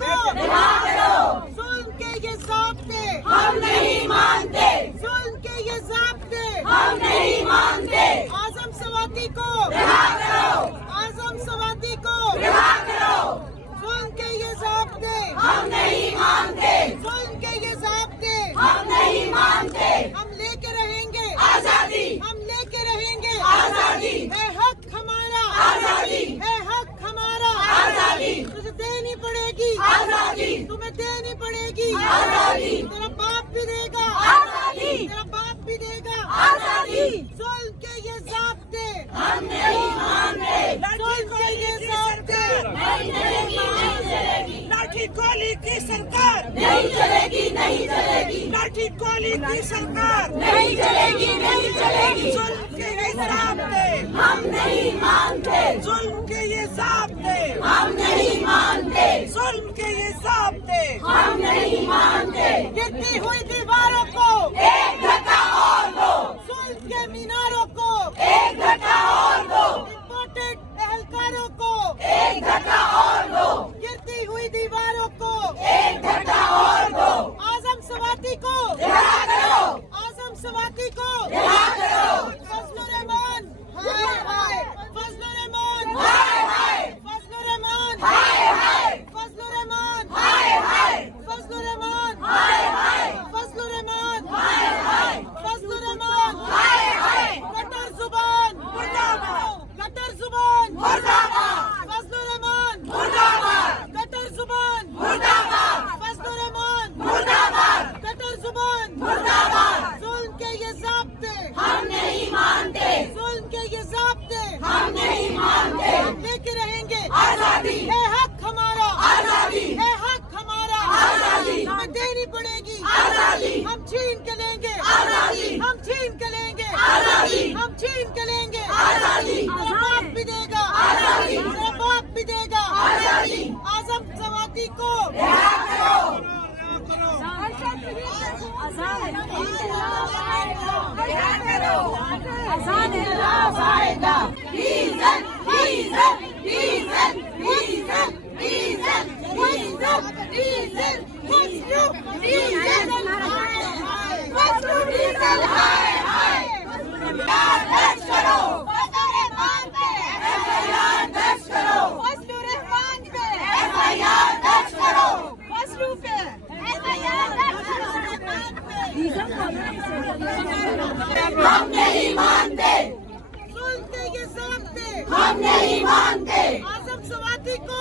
को रिहा करो। जुल्म के ये ज़ाब्ते हम नहीं मानते। जुल्म के ये ज़ाब्ते हम नहीं मानते। आज़म सवाती को रिहा करो। आज़म सवाती को रिहा करो। जुल्म के ये ज़ाब्ते हम नहीं मानते। जुल्म के ये ज़ाब्ते हम नहीं मानते। हम लेके रहेंगे आज़ादी। हम लेके रहेंगे आज़ादी। है हक हमारा आज़ादी। है हक हमारा आज़ादी। तुझे देनी पड़ेगी आज़ादी। तुम्हें देनी पड़ेगी आज़ादी। तेरा बाप भी देगा आज़ादी। तेरा बाप भी देगा आज़ादी। जुल्म के ये ज़ाब्ते हम नहीं मानते। जुल्म के ये ज़ाब्ते हम नहीं मानते। लाठी गोली की सरकार नहीं चलेगी, नहीं चलेगी। लाठी गोली की सरकार नहीं चलेगी, नहीं चलेगी। जुल्म के ये ज़ाब्ते हम नहीं मानते। जुल्म के ये ज़ाब्ते हम नहीं मानते। जुल्म के ये ज़ाब्ते हम नहीं मानते। गिरती हुई दीवारों को एक धक्का और दो। जुल्म के मीनारों को एक धक्का और दो। इम्पोर्टेड एहलकारों को एक धक्का और दो। गिरती हुई दीवारों को एक धक्का और दो। आज़म सवाती को रिहा करो। आज़म सवाती को रिहा करो। फजलुर रहमान हाय हाय। फजलुर रहमान हाय हाय। फजलुर रहमान हाय हाय। फजलुर रहमान हाय हाय। फजलुर रहमान हाय हाय। फजलुर रहमान हाय हाय। फजलुर रहमान हाय हाय। कटर जुबान मुर्दाबाद। कटर जुबान मुर्दाबाद। फजलुर रहमान मुर्दाबाद। कटर जुबान मुर्दाबाद। फजलुर रहमान मुर्दाबाद। कटर जुबान मुर्दाबाद। जुल्म के ये ज़ाब्ते हम नहीं मानते। जुल्म के ये ज़ाब्ते हम नहीं मानते। हम लेके रहेंगे आज़ादी। है हक हमारा आज़ादी। है हक हमारा आज़ादी। हमें देनी पड़ेगी आज़ादी। हम छीन के लेंगे आज़ादी। हम छीन के लेंगे आज़ादी। हम छीन के लेंगे आज़ादी। तेरा बाप भी देगा आज़ादी। तेरा बाप भी देगा आज़ादी। आज़म सवाती को रिहा करो। अज़ान इंक़िलाब आएगा। रिहा करो। अज़ान इंक़िलाब आएगा। इज़्ज़त इज़्ज़त इज़्ज़त इज़्ज़त इज़्ज़त इज़्ज़त इज़्ज़त फजलू इज़्ज़त फजलू इज़्ज़त हाय हाय। दर्ज करो। फजलुर रहमान पे FIR दर्ज करो। फजलुर रहमान पे FIR दर्ज करो। फजलू पे FIR दर्ज करो। हम नहीं मानते। जुल्म के ये ज़ाब्ते हम नहीं मानते। आज़म सवाती को